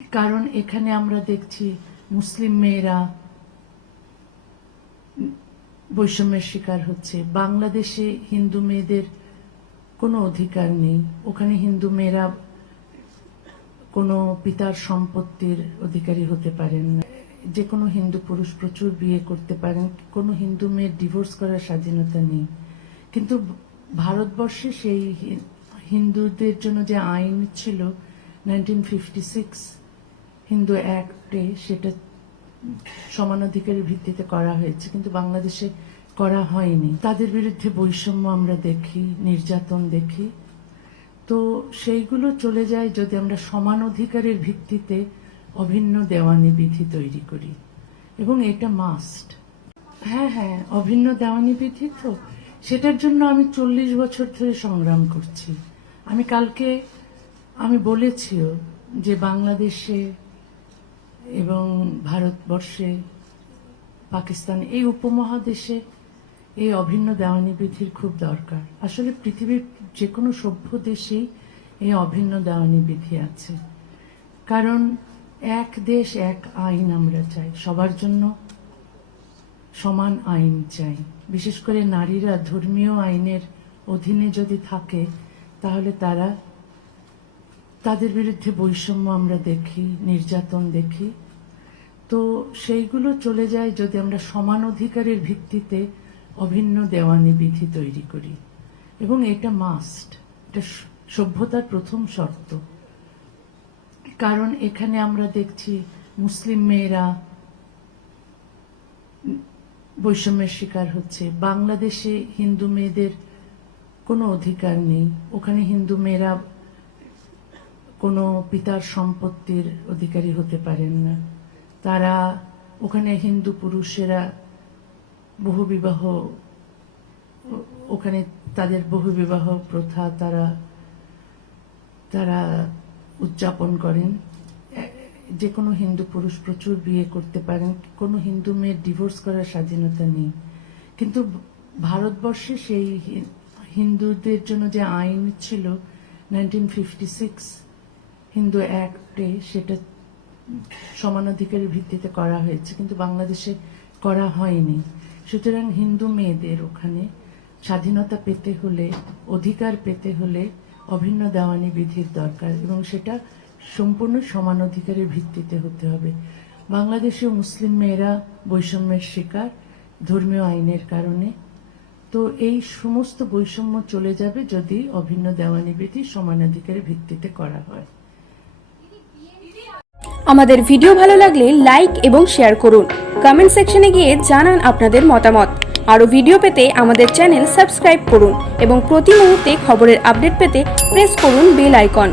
কারণ এখানে আমরা দেখছি মুসলিম মেয়েরা বৈষম্যের শিকার হচ্ছে। বাংলাদেশে হিন্দু মেয়েদের কোনো অধিকার নেই। ওখানে হিন্দু মেয়েরা কোনো পিতার সম্পত্তির অধিকারী হতে পারেন না। যে কোনো হিন্দু পুরুষ প্রচুর বিয়ে করতে পারেন। কোনো হিন্দু মেয়ের ডিভোর্স করার স্বাধীনতা নেই। কিন্তু ভারতবর্ষে সেই হিন্দুদের জন্য যে আইন ছিল 1956 হিন্দু অ্যাক্টে, সেটা সমানাধিকারের ভিত্তিতে করা হয়েছে, কিন্তু বাংলাদেশে করা হয়নি। তাদের বিরুদ্ধে বৈষম্য আমরা দেখি, নির্যাতন দেখি। তো সেইগুলো চলে যায় যদি আমরা সমান অধিকারের ভিত্তিতে অভিন্ন দেওয়ানি বিধি তৈরি করি, এবং এটা মাস্ট। হ্যাঁ, অভিন্ন দেওয়ানি বিধি, তো সেটার জন্য আমি 40 বছর ধরে সংগ্রাম করছি। আমি কালকে বলেছিও যে বাংলাদেশে এবং ভারতবর্ষে, পাকিস্তান, এই উপমহাদেশে এই অভিন্ন দেওয়ানি বিধির খুব দরকার। আসলে পৃথিবীর যে কোনো সভ্য দেশেই এই অভিন্ন দেওয়ানি বিধি আছে। কারণ এক দেশ এক আইন আমরা চাই, সবার জন্য সমান আইন চাই। বিশেষ করে নারীরা ধর্মীয় আইনের অধীনে যদি থাকে, তাহলে তাদের বিরুদ্ধে বৈষম্য আমরা দেখি, নির্যাতন দেখি। তো সেইগুলো চলে যায় যদি আমরা সমান অধিকারের ভিত্তিতে অভিন্ন দেওয়ানি বিধি তৈরি করি, এবং এটা মাস্ট। এটা সভ্যতার প্রথম শর্ত। কারণ এখানে আমরা দেখছি মুসলিম মেয়েরা বৈষম্যের শিকার হচ্ছে। বাংলাদেশে হিন্দু মেয়েদের কোনো অধিকার নেই। ওখানে হিন্দু মেয়েরা কোনো পিতার সম্পত্তির অধিকারী হতে পারেন না। তারা ওখানে হিন্দু পুরুষেরা বহুবিবাহ, ওখানে তাদের বহুবিবাহ প্রথা তারা উদযাপন করেন। যে কোনো হিন্দু পুরুষ প্রচুর বিয়ে করতে পারেন। কোনো হিন্দু মেয়ের ডিভোর্স করার স্বাধীনতা নেই। কিন্তু ভারতবর্ষে সেই হিন্দুদের জন্য যে আইন ছিল 1956 হিন্দু অ্যাক্টে, সেটা সমানাধিকারের ভিত্তিতে করা হয়েছে, কিন্তু বাংলাদেশে করা হয়নি। সুতরাং হিন্দু মেয়েদের ওখানে স্বাধীনতা পেতে হলে, অধিকার পেতে হলে অভিন্ন দেওয়ানি বিধির দরকার, এবং সেটা সম্পূর্ণ সমান অধিকারের ভিত্তিতে হতে হবে। বাংলাদেশে মুসলিম মেয়েরা বৈষম্যের শিকার ধর্মীয় আইনের কারণে। তো এই সমস্ত বৈষম্য চলে যাবে যদি অভিন্ন দেওয়ানি বিধি সমানাধিকারের ভিত্তিতে করা হয়। আমাদের ভিডিও ভালো লাগলে লাইক এবং শেয়ার করুন। কমেন্ট সেকশনে গিয়ে জানান আপনাদের মতামত। আরও ভিডিও পেতে আমাদের চ্যানেল সাবস্ক্রাইব করুন এবং প্রতি মুহূর্তে খবরের আপডেট পেতে প্রেস করুন বেল আইকন।